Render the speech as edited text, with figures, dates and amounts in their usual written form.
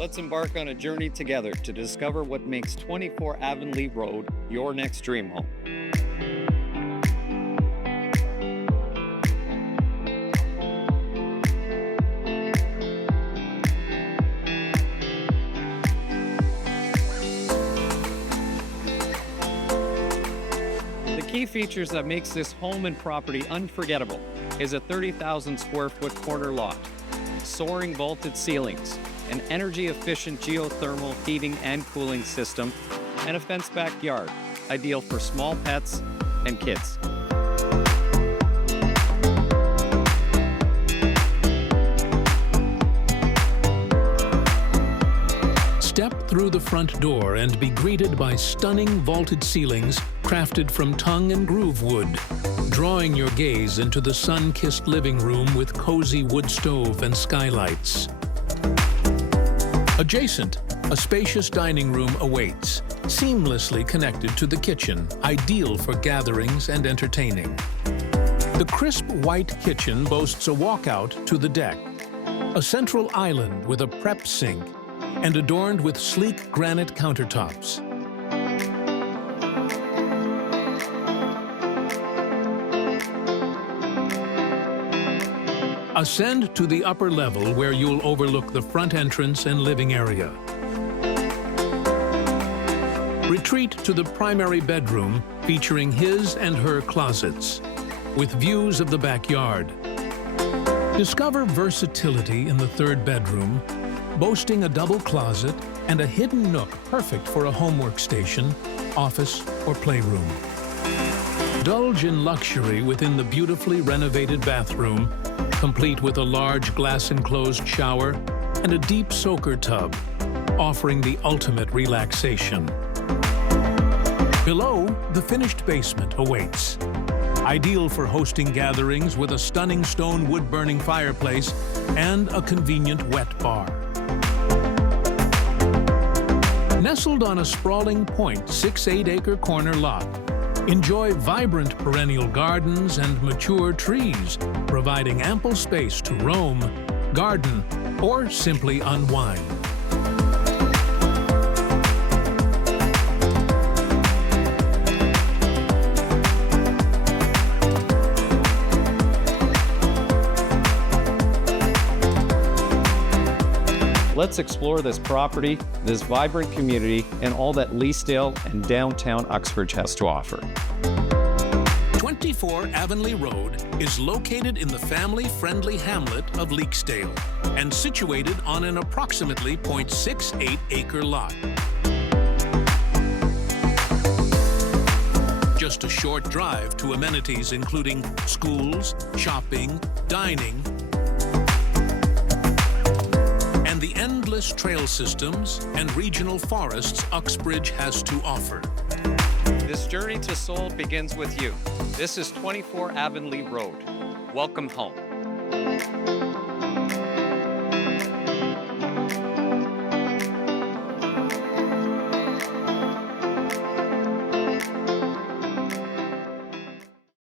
Let's embark on a journey together to discover what makes 24 Avonlea Road your next dream home. The key features that makes this home and property unforgettable is a 30,000 square foot corner lot, soaring vaulted ceilings, an energy-efficient geothermal heating and cooling system, and a fenced backyard, ideal for small pets and kids. Step through the front door and be greeted by stunning vaulted ceilings crafted from tongue and groove wood, drawing your gaze into the sun-kissed living room with cozy wood stove and skylights. Adjacent, a spacious dining room awaits, seamlessly connected to the kitchen, ideal for gatherings and entertaining. The crisp white kitchen boasts a walkout to the deck, a central island with a prep sink, and adorned with sleek granite countertops. Ascend to the upper level where you'll overlook the front entrance and living area. Retreat to the primary bedroom featuring his and her closets, with views of the backyard. Discover versatility in the third bedroom, boasting a double closet and a hidden nook perfect for a homework station, office, or playroom. Indulge in luxury within the beautifully renovated bathroom, complete with a large glass-enclosed shower and a deep soaker tub, offering the ultimate relaxation. Below, the finished basement awaits, ideal for hosting gatherings with a stunning stone wood-burning fireplace and a convenient wet bar. Nestled on a sprawling 0.68-acre corner lot, enjoy vibrant perennial gardens and mature trees, providing ample space to roam, garden, or simply unwind. Let's explore this property, this vibrant community, and all that Leaskdale and downtown Uxbridge has to offer. 24 Avonlea Road is located in the family-friendly hamlet of Leaskdale and situated on an approximately 0.68-acre lot. Just a short drive to amenities including schools, shopping, dining, and the endless trail systems and regional forests Uxbridge has to offer. This journey to soul begins with you. This is 24 Avonlea Road. Welcome home.